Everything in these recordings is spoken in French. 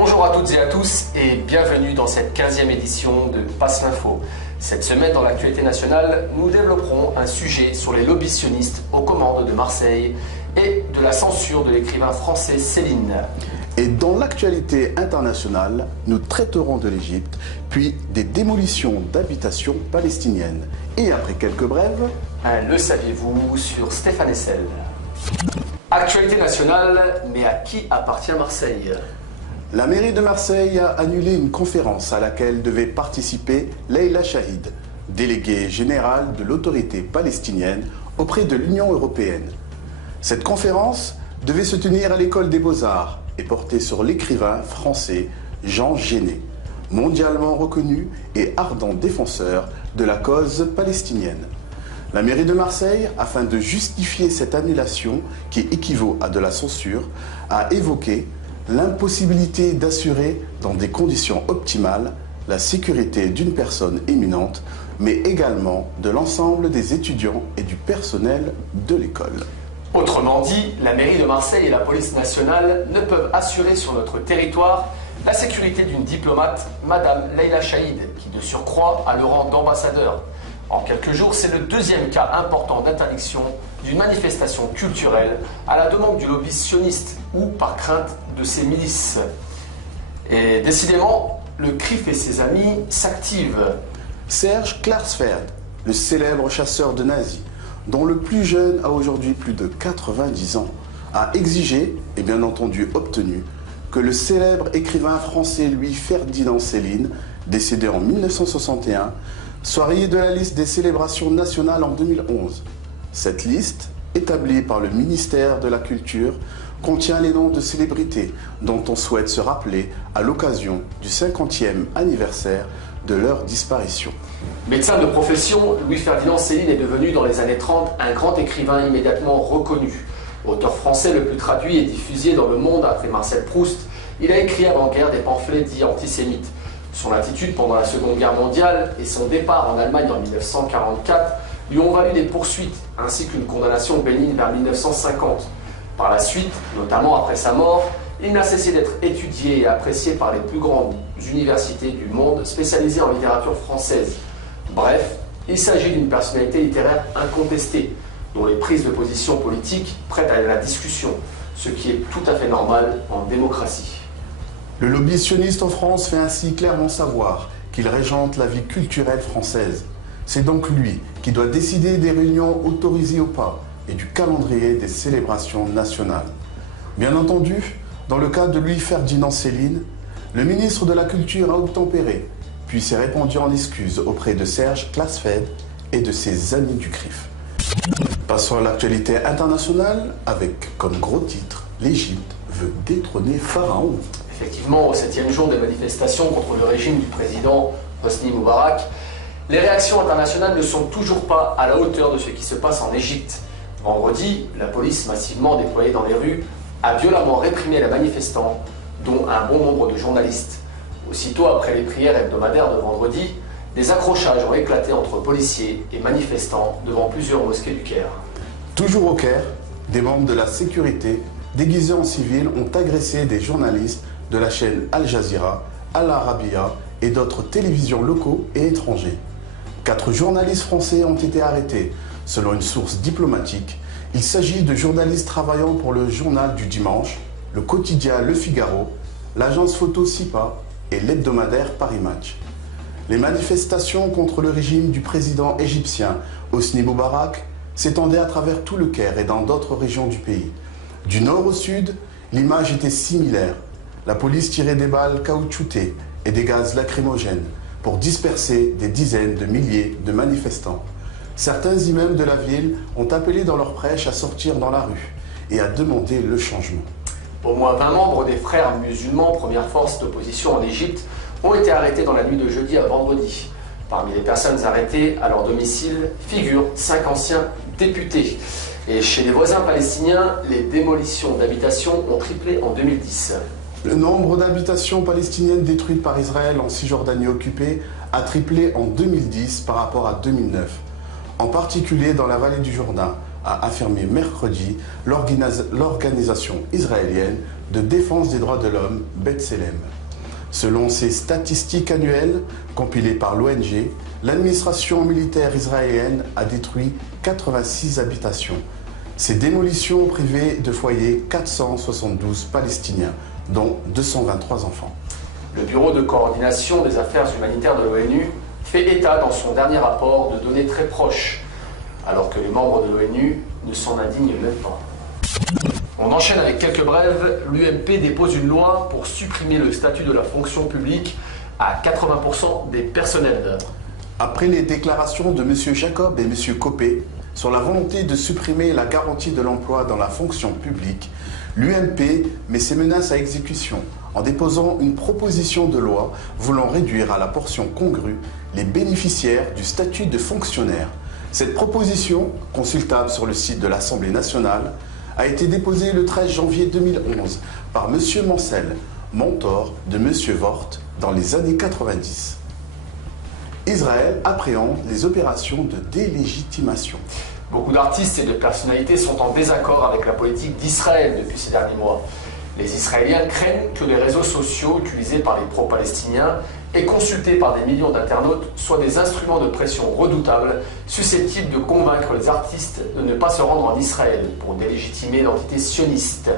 Bonjour à toutes et à tous et bienvenue dans cette 15e édition de Passe l'Info. Cette semaine, dans l'actualité nationale, nous développerons un sujet sur les lobbies sionistes aux commandes de Marseille et de la censure de l'écrivain français Céline. Et dans l'actualité internationale, nous traiterons de l'Égypte, puis des démolitions d'habitations palestiniennes. Et après quelques brèves... Le saviez-vous sur Stéphane Hessel. Actualité nationale, mais à qui appartient Marseille ? La mairie de Marseille a annulé une conférence à laquelle devait participer Leïla Chahid, déléguée générale de l'autorité palestinienne auprès de l'Union européenne. Cette conférence devait se tenir à l'école des Beaux-Arts et porter sur l'écrivain français Jean Genet, mondialement reconnu et ardent défenseur de la cause palestinienne. La mairie de Marseille, afin de justifier cette annulation qui équivaut à de la censure, a évoqué l'impossibilité d'assurer dans des conditions optimales la sécurité d'une personne éminente, mais également de l'ensemble des étudiants et du personnel de l'école. Autrement dit, la mairie de Marseille et la police nationale ne peuvent assurer sur notre territoire la sécurité d'une diplomate, Madame Leïla Chahid, qui de surcroît a le rang d'ambassadeur. En quelques jours, c'est le deuxième cas important d'interdiction d'une manifestation culturelle à la demande du lobby sioniste ou par crainte de ses milices. Et décidément, le CRIF et ses amis s'activent. Serge Klarsfeld, le célèbre chasseur de nazis, dont le plus jeune a aujourd'hui plus de 90 ans, a exigé, et bien entendu obtenu, que le célèbre écrivain français Louis-Ferdinand Céline, décédé en 1961, soit rayé de la liste des célébrations nationales en 2011. Cette liste, établie par le ministère de la Culture, contient les noms de célébrités dont on souhaite se rappeler à l'occasion du 50e anniversaire de leur disparition. Médecin de profession, Louis-Ferdinand Céline est devenu dans les années 30 un grand écrivain immédiatement reconnu. Auteur français le plus traduit et diffusé dans le monde après Marcel Proust, il a écrit avant-guerre des pamphlets dits antisémites. Son attitude pendant la Seconde Guerre mondiale et son départ en Allemagne en 1944 lui ont valu des poursuites ainsi qu'une condamnation bénigne vers 1950. Par la suite, notamment après sa mort, il n'a cessé d'être étudié et apprécié par les plus grandes universités du monde spécialisées en littérature française. Bref, il s'agit d'une personnalité littéraire incontestée, dont les prises de position politiques prêtent à la discussion, ce qui est tout à fait normal en démocratie. Le lobby sioniste en France fait ainsi clairement savoir qu'il régente la vie culturelle française. C'est donc lui qui doit décider des réunions autorisées ou pas et du calendrier des célébrations nationales. Bien entendu, dans le cas de Louis-Ferdinand Céline, le ministre de la Culture a obtempéré, puis s'est répandu en excuses auprès de Serge Klarsfeld et de ses amis du CRIF. Passons à l'actualité internationale avec comme gros titre « L'Égypte veut détrôner Pharaon ». Effectivement, au 7e jour des manifestations contre le régime du président Hosni Moubarak, les réactions internationales ne sont toujours pas à la hauteur de ce qui se passe en Égypte. Vendredi, la police massivement déployée dans les rues a violemment réprimé les manifestants, dont un bon nombre de journalistes. Aussitôt après les prières hebdomadaires de vendredi, des accrochages ont éclaté entre policiers et manifestants devant plusieurs mosquées du Caire. Toujours au Caire, des membres de la sécurité déguisés en civils ont agressé des journalistes de la chaîne Al Jazeera, Al Arabiya et d'autres télévisions locaux et étrangers. 4 journalistes français ont été arrêtés. Selon une source diplomatique, il s'agit de journalistes travaillant pour le journal du dimanche, le quotidien Le Figaro, l'agence photo SIPA et l'hebdomadaire Paris Match. Les manifestations contre le régime du président égyptien Hosni Moubarak s'étendaient à travers tout le Caire et dans d'autres régions du pays. Du nord au sud, l'image était similaire. La police tirait des balles caoutchoutées et des gaz lacrymogènes pour disperser des dizaines de milliers de manifestants. Certains imams de la ville ont appelé dans leur prêche à sortir dans la rue et à demander le changement. Au moins 20 membres des frères musulmans, première force d'opposition en Égypte, ont été arrêtés dans la nuit de jeudi à vendredi. Parmi les personnes arrêtées à leur domicile figurent 5 anciens députés. Et chez les voisins palestiniens, les démolitions d'habitations ont triplé en 2010. Le nombre d'habitations palestiniennes détruites par Israël en Cisjordanie occupée a triplé en 2010 par rapport à 2009, en particulier dans la vallée du Jourdain, a affirmé mercredi l'organisation israélienne de défense des droits de l'homme B'Tselem. Selon ses statistiques annuelles compilées par l'ONG, l'administration militaire israélienne a détruit 86 habitations. Ces démolitions ont privé de foyers 472 Palestiniens, dont 223 enfants. Le Bureau de coordination des affaires humanitaires de l'ONU fait état dans son dernier rapport de données très proches, alors que les membres de l'ONU ne s'en indignent même pas. On enchaîne avec quelques brèves. L'UMP dépose une loi pour supprimer le statut de la fonction publique à 80% des personnels. Après les déclarations de M. Jacob et M. Copé sur la volonté de supprimer la garantie de l'emploi dans la fonction publique, l'UMP met ses menaces à exécution en déposant une proposition de loi voulant réduire à la portion congrue les bénéficiaires du statut de fonctionnaire. Cette proposition, consultable sur le site de l'Assemblée nationale, a été déposée le 13 janvier 2011 par M. Mancel, mentor de M. Vort dans les années 90. Israël appréhende les opérations de délégitimation. Beaucoup d'artistes et de personnalités sont en désaccord avec la politique d'Israël depuis ces derniers mois. Les Israéliens craignent que les réseaux sociaux utilisés par les pro-palestiniens et consultés par des millions d'internautes soient des instruments de pression redoutables, susceptibles de convaincre les artistes de ne pas se rendre en Israël pour délégitimer l'entité sioniste.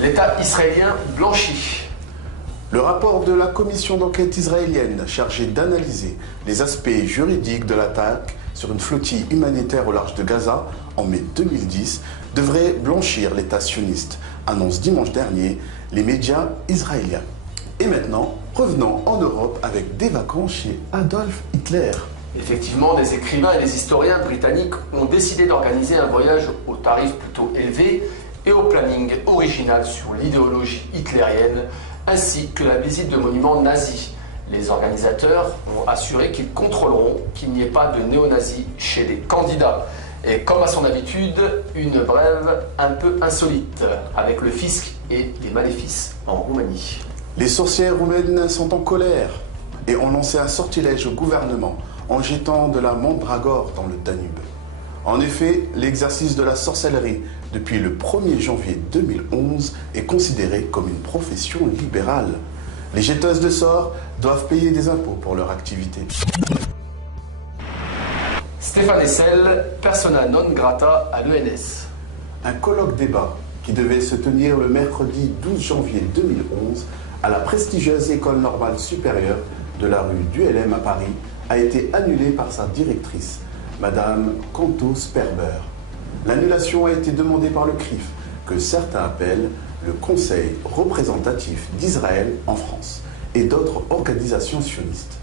L'État israélien blanchit. Le rapport de la commission d'enquête israélienne chargée d'analyser les aspects juridiques de l'attaque sur une flottille humanitaire au large de Gaza en mai 2010 devrait blanchir l'État sioniste, annonce dimanche dernier les médias israéliens. Et maintenant, revenons en Europe avec des vacances chez Adolf Hitler. Effectivement, des écrivains et des historiens britanniques ont décidé d'organiser un voyage au tarif plutôt élevé et au planning original sur l'idéologie hitlérienne, ainsi que la visite de monuments nazis. Les organisateurs ont assuré qu'ils contrôleront qu'il n'y ait pas de néo-nazis chez les candidats. Et comme à son habitude, une brève un peu insolite, avec le fisc et les maléfices en Roumanie. Les sorcières roumaines sont en colère et ont lancé un sortilège au gouvernement en jetant de la mandragore dans le Danube. En effet, l'exercice de la sorcellerie depuis le 1er janvier 2011 est considéré comme une profession libérale. Les jeteuses de sorts doivent payer des impôts pour leur activité. Stéphane Hessel, persona non grata à l'ENS. Un colloque-débat qui devait se tenir le mercredi 12 janvier 2011 à la prestigieuse École normale supérieure de la rue d'ULM à Paris a été annulé par sa directrice, Madame Canto Sperber. L'annulation a été demandée par le CRIF, que certains appellent le Conseil représentatif d'Israël en France, et d'autres organisations sionistes.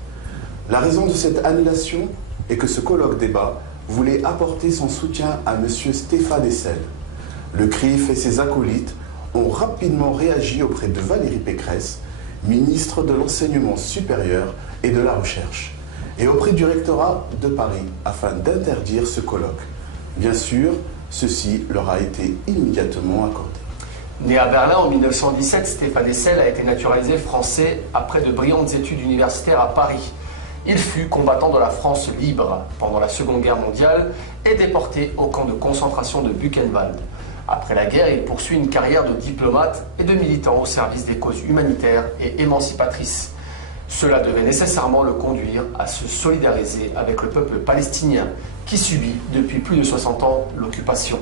La raison de cette annulation est que ce colloque-débat voulait apporter son soutien à M. Stéphane Hessel. Le CRIF et ses acolytes ont rapidement réagi auprès de Valérie Pécresse, ministre de l'Enseignement supérieur et de la Recherche, et auprès du rectorat de Paris afin d'interdire ce colloque. Bien sûr, ceci leur a été immédiatement accordé. Né à Berlin en 1917, Stéphane Hessel a été naturalisé français après de brillantes études universitaires à Paris. Il fut combattant de la France libre pendant la Seconde Guerre mondiale et déporté au camp de concentration de Buchenwald. Après la guerre, il poursuit une carrière de diplomate et de militant au service des causes humanitaires et émancipatrices. Cela devait nécessairement le conduire à se solidariser avec le peuple palestinien qui subit depuis plus de 60 ans l'occupation.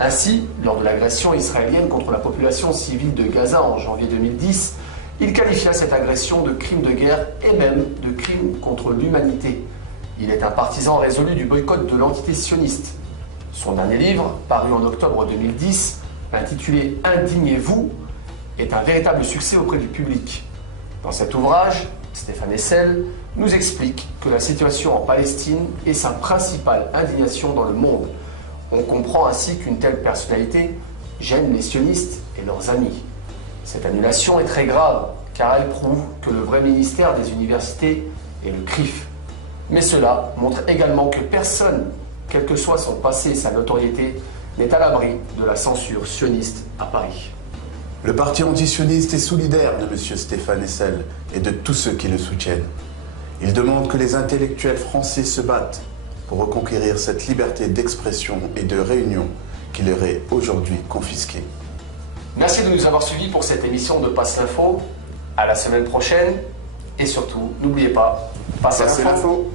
Ainsi, lors de l'agression israélienne contre la population civile de Gaza en janvier 2010, il qualifia cette agression de crime de guerre et même de crime contre l'humanité. Il est un partisan résolu du boycott de l'entité sioniste. Son dernier livre, paru en octobre 2010, intitulé « Indignez-vous », est un véritable succès auprès du public. Dans cet ouvrage, Stéphane Hessel nous explique que la situation en Palestine est sa principale indignation dans le monde. On comprend ainsi qu'une telle personnalité gêne les sionistes et leurs amis. Cette annulation est très grave, car elle prouve que le vrai ministère des universités est le CRIF. Mais cela montre également que personne, quel que soit son passé et sa notoriété, n'est à l'abri de la censure sioniste à Paris. Le parti antisioniste est solidaire de M. Stéphane Hessel et de tous ceux qui le soutiennent. Il demande que les intellectuels français se battent pour reconquérir cette liberté d'expression et de réunion qui leur est aujourd'hui confisquée. Merci de nous avoir suivis pour cette émission de Passe l'Info. À la semaine prochaine. Et surtout, n'oubliez pas, passez l'info.